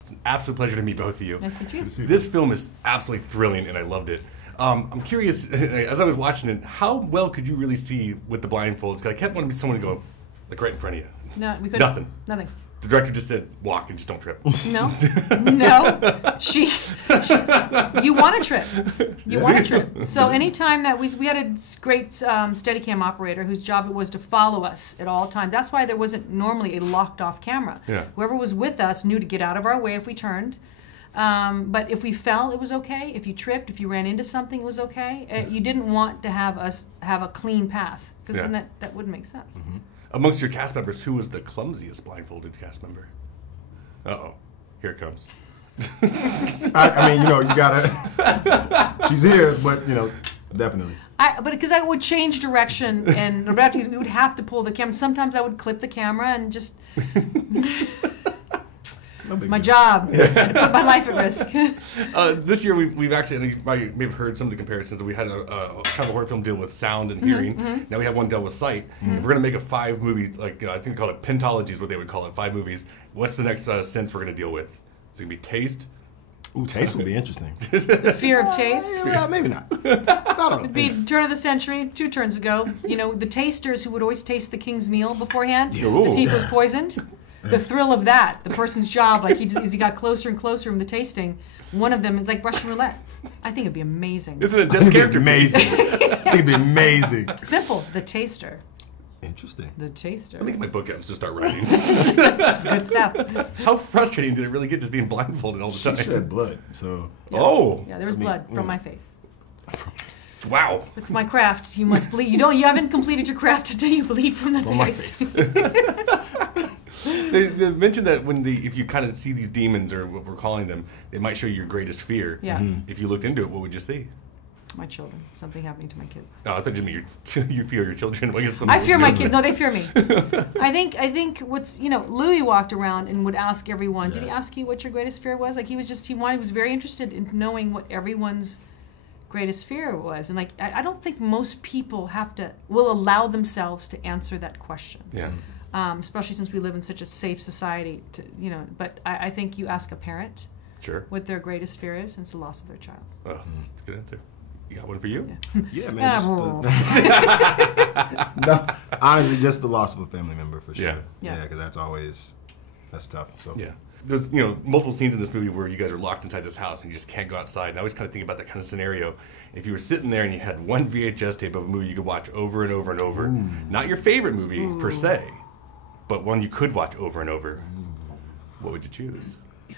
It's an absolute pleasure to meet both of you. Nice to meet you. This film is absolutely thrilling, and I loved it. I'm curious, as I was watching it, how well could you really see with the blindfolds? Because I kept wanting someone to go, like, right in front of you. No, we couldn't. Nothing. The director just said, walk and just don't trip. No. No. You want to trip. You want to trip. So anytime that we had a great Steadicam operator whose job it was to follow us at all times. That's why there wasn't normally a locked off camera. Yeah. Whoever was with us knew to get out of our way if we turned. But if we fell, it was okay. If you tripped, if you ran into something, it was okay. You didn't want to have us have a clean path, because then that wouldn't make sense. Mm-hmm. Amongst your cast members, who was the clumsiest blindfolded cast member? Uh-oh. Here it comes. I mean, you know, you gotta... She's here, but, you know, definitely. But because I would change direction, and Roberto, we would have to pull the camera. Sometimes I would clip the camera and just... It's my job. I had to put my life at risk. This year, we've actually, and you may have heard some of the comparisons, we had a kind of a horror film deal with sound and hearing. Now we have one deal with sight. If we're going to make a 5-movie, like, I think they call it pentology is what they would call it, 5 movies, what's the next sense we're going to deal with? Is it going to be taste? Ooh, taste would be interesting. The fear of taste? Yeah, maybe not. I don't know. It'd be turn of the century, 2 turns ago. You know, the tasters who would always taste the king's meal beforehand to see if it was poisoned. The thrill of that, the person's job, like as he got closer and closer in the tasting, one of them is like Russian roulette. I think it'd be amazing. Isn't it just character? Amazing. I think it'd be amazing. Simple. The taster. Interesting. The taster. I think my book apps to start writing. This is good stuff. How frustrating did it really get just being blindfolded all the time? She shed blood, so... Yeah. Oh! Yeah, there was blood from my face. Wow. It's my craft. You must bleed. You haven't completed your craft until you bleed from the face. They mentioned that if you kind of see these demons, or what we're calling them, they might show you your greatest fear. Yeah. If you looked into it, what would you see? My children. Something happening to my kids. Oh, I thought you mean you fear your children. I fear my kids. No, they fear me. I think what's, you know, Louis walked around and would ask everyone, did he ask you what your greatest fear was? Like he was very interested in knowing what everyone's greatest fear was. And like, I don't think most people will allow themselves to answer that question. Yeah. Especially since we live in such a safe society, but I think you ask a parent what their greatest fear is, and it's the loss of their child. Oh, that's a good answer. You got one for you? Yeah, man. No, honestly, just the loss of a family member for sure. Yeah, because that's tough. So. Yeah. There's multiple scenes in this movie where you guys are locked inside this house and you just can't go outside. And I always kind of think about that kind of scenario. If you were sitting there and you had one VHS tape of a movie you could watch over and over and over, not your favorite movie per se, but one you could watch over and over, what would you choose?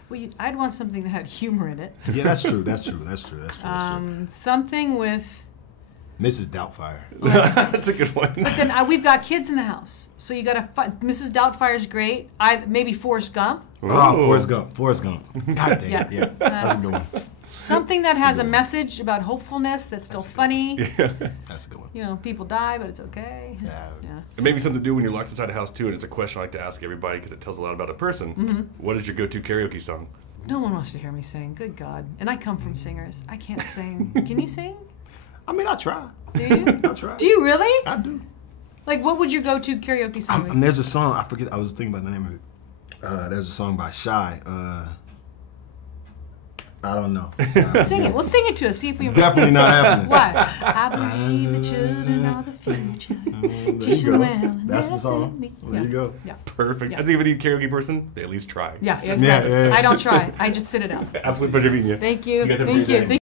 Well, I'd want something that had humor in it. Yeah, that's true. Something with Mrs. Doubtfire. That's a good one. But then we've got kids in the house, so you got to. Mrs. Doubtfire's great. Maybe Forrest Gump. Oh, Forrest Gump. God damn. Yeah. That's a good one. Something that has a message about hopefulness that's still funny. Yeah. That's a good one. You know, people die, but it's okay. Yeah. And maybe something to do when you're locked inside a house too, and it's a question I like to ask everybody because it tells a lot about a person. What is your go-to karaoke song? No one wants to hear me sing. Good God. And I come from singers. I can't sing. Can you sing? I mean, I try. Do you? I try. Do you really? I do. Like, what would your go-to karaoke song be? There's a song, I forget, I was thinking about the name of it. There's a song by Shy. I don't know. Sing it. Well, sing it to us. See if we... Definitely not happening. Why? I believe the children are the future. Teach them well. That's the song. There you go. Yeah. Perfect. I think if any karaoke person, they at least try. Yeah, exactly. I don't try. I just sit it out. Absolute pleasure meeting you. Thank you. You guys have a Thank great you. day.